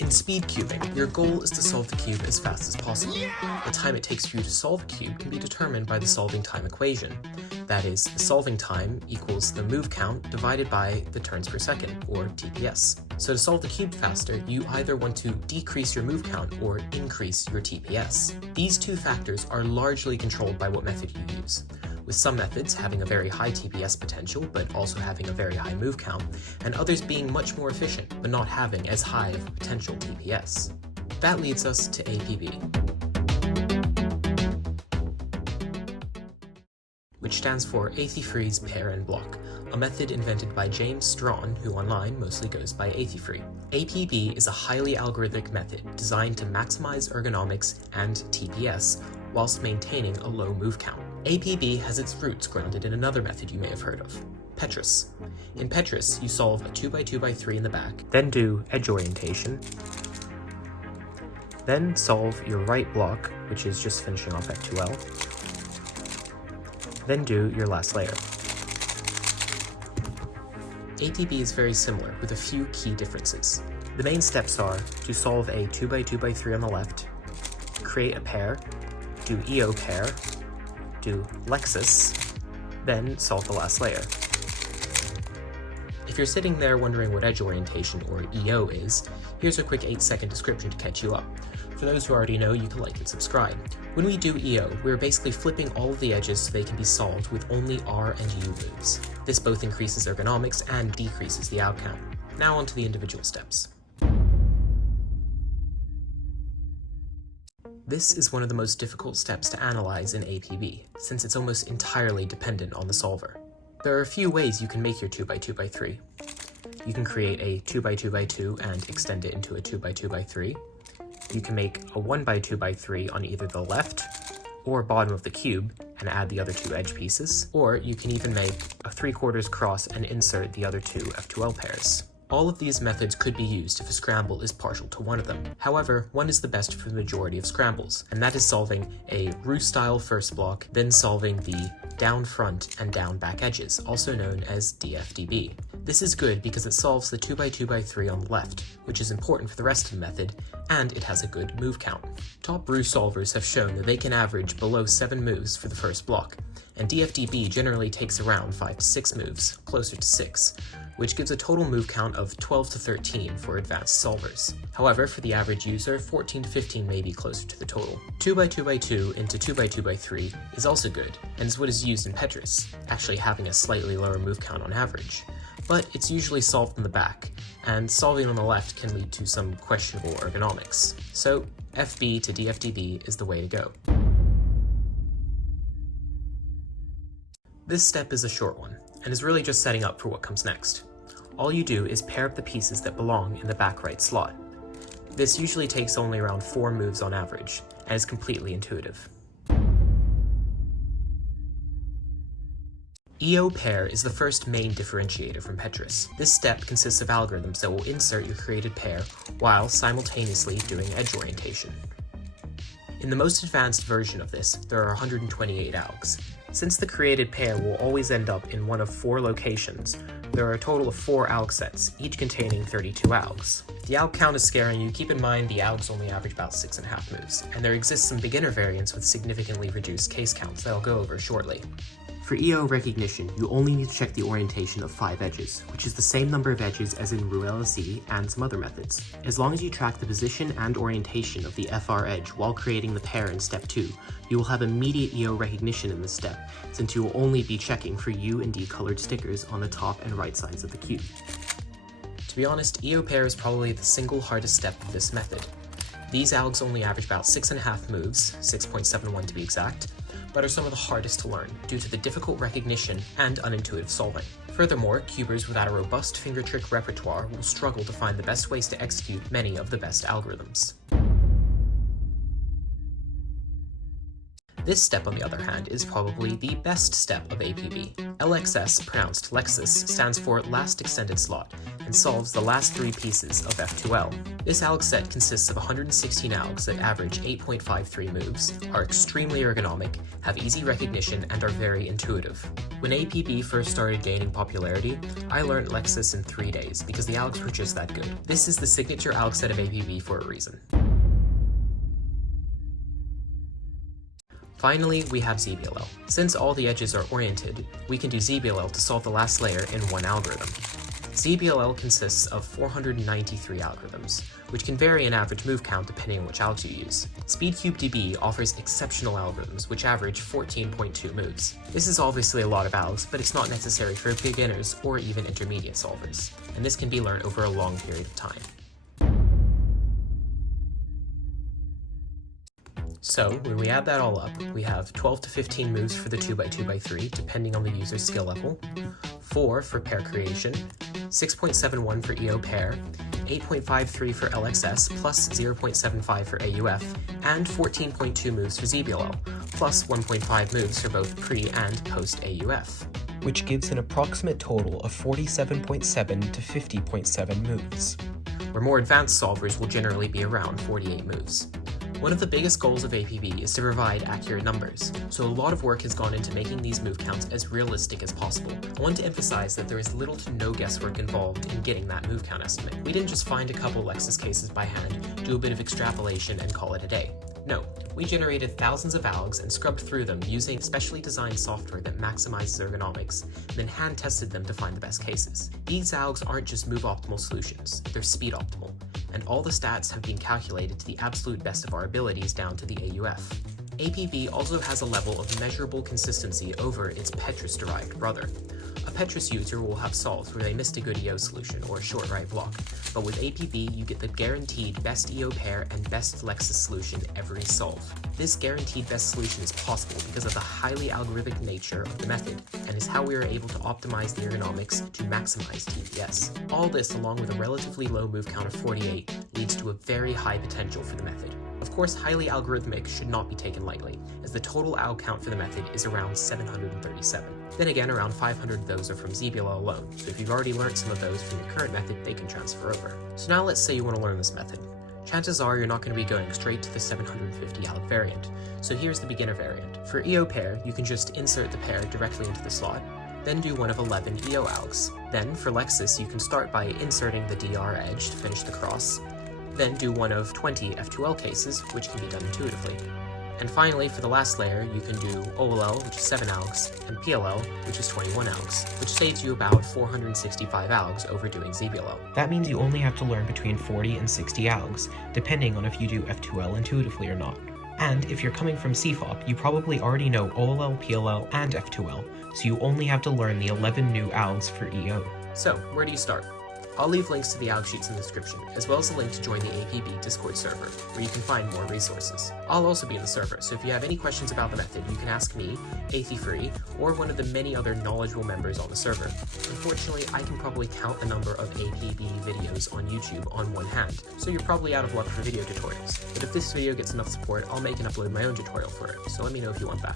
In speed cubing, your goal is to solve the cube as fast as possible. The time it takes for you to solve a cube can be determined by the solving time equation. That is, the solving time equals the move count divided by the turns per second, or TPS. So to solve the cube faster, you either want to decrease your move count or increase your TPS. These two factors are largely controlled by what method you use, with some methods having a very high TPS potential but also having a very high move count, and others being much more efficient but not having as high of a potential TPS. That leads us to APB, which stands for Aethifree's pair and block, a method invented by James Strawn, who online mostly goes by Aethifree. APB is a highly algorithmic method designed to maximize ergonomics and TPS whilst maintaining a low move count. APB has its roots grounded in another method you may have heard of, Petrus. In Petrus, you solve a 2x2x3 in the back, then do edge orientation, then solve your right block, which is just finishing off at 2L, then do your last layer. APB is very similar, with a few key differences. The main steps are to solve a 2x2x3 on the left, create a pair, do EO pair, do Lexus, then solve the last layer. If you're sitting there wondering what edge orientation, or EO, is, here's a quick 8-second description to catch you up. For those who already know, you can like and subscribe. When we do EO, we're basically flipping all of the edges so they can be solved with only R and U moves. This both increases ergonomics and decreases the out count. Now onto the individual steps. This is one of the most difficult steps to analyze in APB, since it's almost entirely dependent on the solver. There are a few ways you can make your 2x2x3. You can create a 2x2x2 and extend it into a 2x2x3. You can make a 1x2x3 on either the left or bottom of the cube and add the other two edge pieces, or you can even make a 3/4 cross and insert the other two F2L pairs. All of these methods could be used if a scramble is partial to one of them. However, one is the best for the majority of scrambles, and that is solving a roux-style first block, then solving the down front and down back edges, also known as DFDB. This is good because it solves the 2x2x3 on the left, which is important for the rest of the method, and it has a good move count. Top roux solvers have shown that they can average below 7 moves for the first block, and DFDB generally takes around 5 to 6 moves, closer to 6, which gives a total move count of 12 to 13 for advanced solvers. However, for the average user, 14 to 15 may be closer to the total. 2x2x2 into 2x2x3 is also good, and is what is used in Petrus, actually having a slightly lower move count on average. But it's usually solved in the back, and solving on the left can lead to some questionable ergonomics. So FB to DFDB is the way to go. This step is a short one, and is really just setting up for what comes next. All you do is pair up the pieces that belong in the back right slot. This usually takes only around 4 moves on average, and is completely intuitive. EO pair is the first main differentiator from Petrus. This step consists of algorithms that will insert your created pair while simultaneously doing edge orientation. In the most advanced version of this, there are 128 algs. Since the created pair will always end up in one of 4 locations, there are a total of 4 alg sets, each containing 32 algs. If the alg count is scaring you, keep in mind the algs only average about 6.5 moves, and there exists some beginner variants with significantly reduced case counts that I'll go over shortly. For EO recognition, you only need to check the orientation of 5 edges, which is the same number of edges as in roux-LSE and some other methods. As long as you track the position and orientation of the FR edge while creating the pair in step 2, you will have immediate EO recognition in this step, since you will only be checking for U and D colored stickers on the top and right sides of the cube. To be honest, EO pair is probably the single hardest step of this method. These algs only average about 6.5 moves, 6.71 to be exact, but are some of the hardest to learn due to the difficult recognition and unintuitive solving. Furthermore, cubers without a robust finger trick repertoire will struggle to find the best ways to execute many of the best algorithms. This step, on the other hand, is probably the best step of APB. LXS, pronounced Lexus, stands for Last Extended Slot, and solves the last three pieces of F2L. This alg set consists of 116 algs that average 8.53 moves, are extremely ergonomic, have easy recognition, and are very intuitive. When APB first started gaining popularity, I learned Lexus in 3 days because the algs were just that good. This is the signature alg set of APB for a reason. Finally, we have ZBLL. Since all the edges are oriented, we can do ZBLL to solve the last layer in one algorithm. ZBLL consists of 493 algorithms, which can vary in average move count depending on which algs you use. SpeedCubeDB offers exceptional algorithms, which average 14.2 moves. This is obviously a lot of algs, but it's not necessary for beginners or even intermediate solvers, and this can be learned over a long period of time. So, when we add that all up, we have 12 to 15 moves for the 2x2x3, depending on the user's skill level, 4 for pair creation, 6.71 for EO pair, 8.53 for LXS, plus 0.75 for AUF, and 14.2 moves for ZBLL, plus 1.5 moves for both pre- and post-AUF, which gives an approximate total of 47.7 to 50.7 moves, where more advanced solvers will generally be around 48 moves. One of the biggest goals of APB is to provide accurate numbers, so a lot of work has gone into making these move counts as realistic as possible. I want to emphasize that there is little to no guesswork involved in getting that move count estimate. We didn't just find a couple Lexus cases by hand, do a bit of extrapolation, and call it a day. No, we generated thousands of algs and scrubbed through them using specially designed software that maximizes ergonomics, and then hand-tested them to find the best cases. These algs aren't just move-optimal solutions, they're speed-optimal, and all the stats have been calculated to the absolute best of our abilities down to the AUF. APB also has a level of measurable consistency over its Petrus-derived brother. A Petrus user will have solves where they missed a good EO solution or a short right block, but with APB you get the guaranteed best EO pair and best Lexus solution every solve. This guaranteed best solution is possible because of the highly algorithmic nature of the method, and is how we are able to optimize the ergonomics to maximize TPS. All this, along with a relatively low move count of 48, leads to a very high potential for the method. Of course, highly algorithmic should not be taken lightly, as the total alg count for the method is around 737. Then again, around 500 of those are from ZBLL alone, so if you've already learned some of those from your current method, they can transfer over. So now let's say you want to learn this method. Chances are you're not going to be going straight to the 750 alg variant, so here's the beginner variant. For EO pair, you can just insert the pair directly into the slot, then do one of 11 EO algs. Then, for Lexus, you can start by inserting the DR edge to finish the cross, then do one of 20 F2L cases, which can be done intuitively. And finally, for the last layer, you can do OLL, which is 7 algs, and PLL, which is 21 algs, which saves you about 465 algs over doing ZBLL. That means you only have to learn between 40 and 60 algs, depending on if you do F2L intuitively or not. And if you're coming from CFOP, you probably already know OLL, PLL, and F2L, so you only have to learn the 11 new algs for EO. So, where do you start? I'll leave links to the alg sheets in the description, as well as a link to join the APB Discord server, where you can find more resources. I'll also be in the server, so if you have any questions about the method, you can ask me, APFree, or one of the many other knowledgeable members on the server. Unfortunately, I can probably count the number of APB videos on YouTube on one hand, so you're probably out of luck for video tutorials. But if this video gets enough support, I'll make and upload my own tutorial for it, so let me know if you want that.